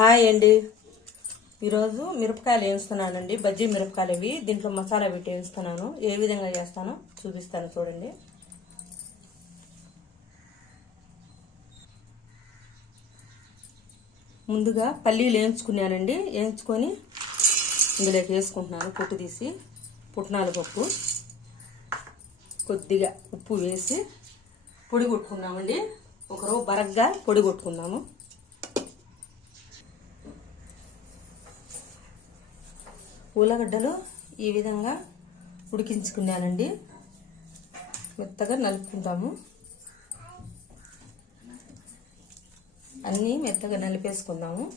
Hi అండి. ఈరోజు మిరపకాయలు వేయిస్తున్నానండి బజ్జీ మిరపకాయలు ఇవి. దీంట్లో మసాలా పెట్టి వేయిస్తున్నాను ఏ విధంగా చేస్తానో చూపిస్తాను చూడండి. ముందుగా పల్లీలు వేయించుకున్నానండి. వేయించుకొని ఇందులోకి వేసుకుంటున్నాను. పొట్టు తీసి పుట్నాల పప్పు. కొద్దిగా ఉప్పు వేసి పొడి కొట్టుకున్నామండి ఒకరోజు బరగ్గా పొడి కొట్టుకున్నాము ఉల్లగడ్డలు ఈ విధంగా ఉడికించుకున్నానండి. మెత్తగా నలుపుకుంటాము. అన్నీ మెత్తగా నలిపేసుకుందాము.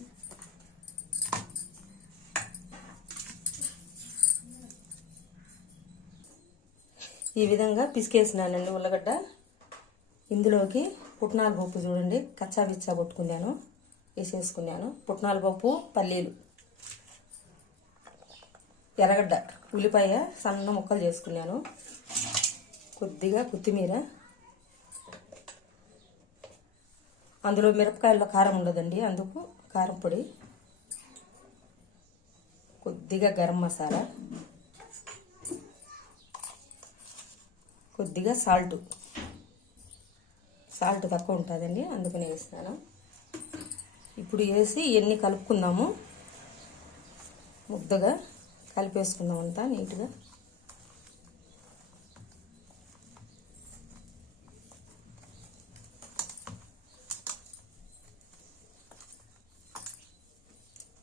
ఈ విధంగా పిసికేసినానండి ఉల్లగడ్డ ఇందులోకి పుట్నాల పప్పు చూడండి. కచ్చా బిచ్చా కొట్టుకున్నాను. వేసేసుకున్నాను. పుట్నాల పప్పు పల్లీలు. ఎర్రగడ్డ ఉల్లిపాయ సన్న ముక్కలు చేసుకున్నాను. కొద్దిగా కొత్తిమీర. అందులో మిరపకాయల్లో కారం ఉండదండి అందుకు కారం పొడి. కొద్దిగా గరం మసాలా. కొద్దిగా సాల్ట్. సాల్ట్ తక్కువ ఉంటుందండి అందుకని వేస్తాను ఇప్పుడు వేసి ఇవన్నీ కలుపుకుందాము. ముద్దగా కలిపేసుకుందాం అంతా నీట్గా.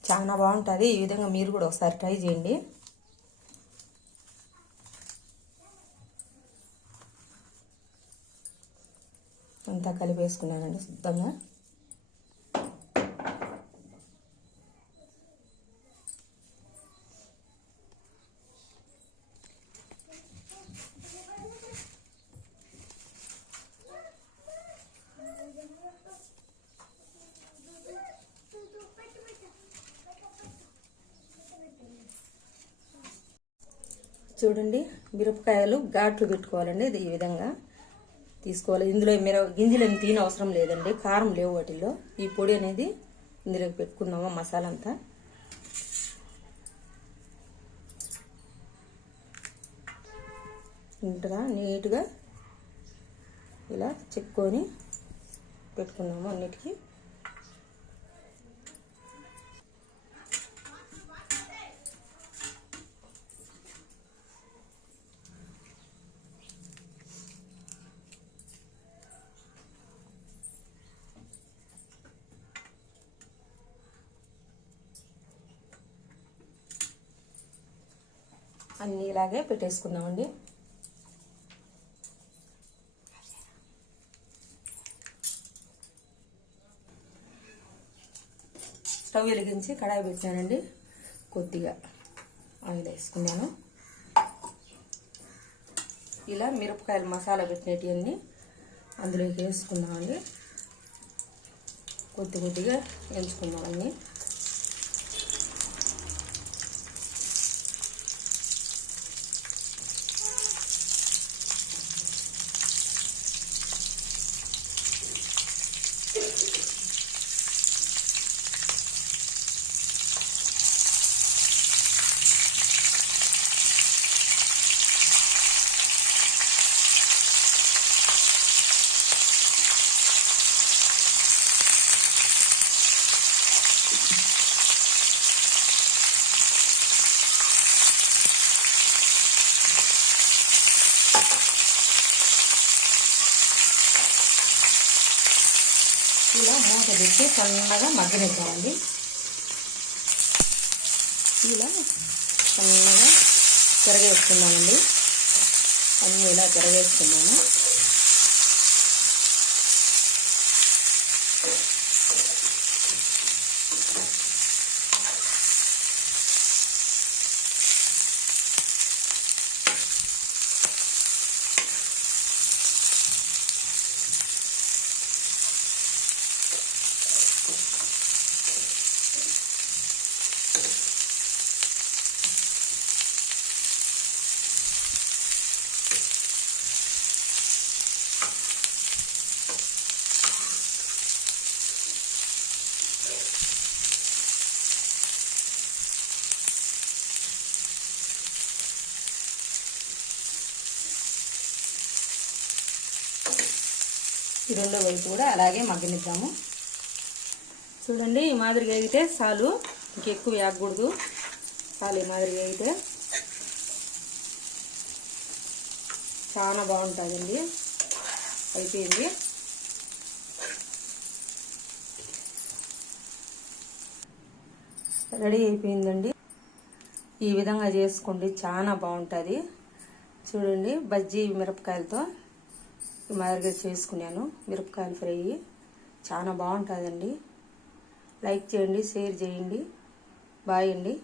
చాలా బాగుంటుంది. ఈ విధంగా మీరు కూడా ఒకసారి ట్రై చేయండి. అంతా కలిపేసుకున్నానండి శుద్ధంగా. చూడండి మిరపకాయలు ఘాట్లు పెట్టుకోవాలండి ఇది ఈ విధంగా తీసుకోవాలి. ఇందులో మిర గింజలు తీన అవసరం లేదండి కారం లేవు వాటిల్లో. ఈ పొడి అనేది ఇందులోకి పెట్టుకున్నాము మసాలా అంతా నీట్గా నీట్గా ఇలా చెక్కుని పెట్టుకున్నాము అన్నిటికీ. అన్నీ ఇలాగే పెట్టేసుకుందామండి. స్టవ్ వెలిగించి కడాయి పెట్టానండి. కొద్దిగా ఆయిల్ వేసుకున్నాను. ఇలా మిరపకాయలు మసాలా పెట్టినవన్నీ అందులోకి వేసుకున్నామండి కొద్ది కొద్దిగా ఎంచుకున్నామండి ఇలా మూత పెట్టి సన్నగా మగ్గనిద్దామండి. ఇలా సన్నగా తిరగేసుకున్నామండి అన్నీ ఇలా తిరగేసుకున్నాము ఈ రెండో వైపు కూడా అలాగే మగ్గనిద్దాము. చూడండి ఈ మాదిరి వేగితే చాలు ఇంకెక్కువ వేగకూడదు చాలు ఈ మాదిరిగా అయితే. చాలా బాగుంటుందండి. అయిపోయింది. రెడీ అయిపోయిందండి. ఈ విధంగా చేసుకోండి. చాలా బాగుంటుంది. చూడండి బజ్జీ మిరపకాయలతో. ఈ మాదిరిగా చేసుకున్నాను. మిరపకాయలు ఫ్రై చాలా బాగుంటుందండి. లైక్ చేయండి షేర్ చేయండి. బాయ్ అండి.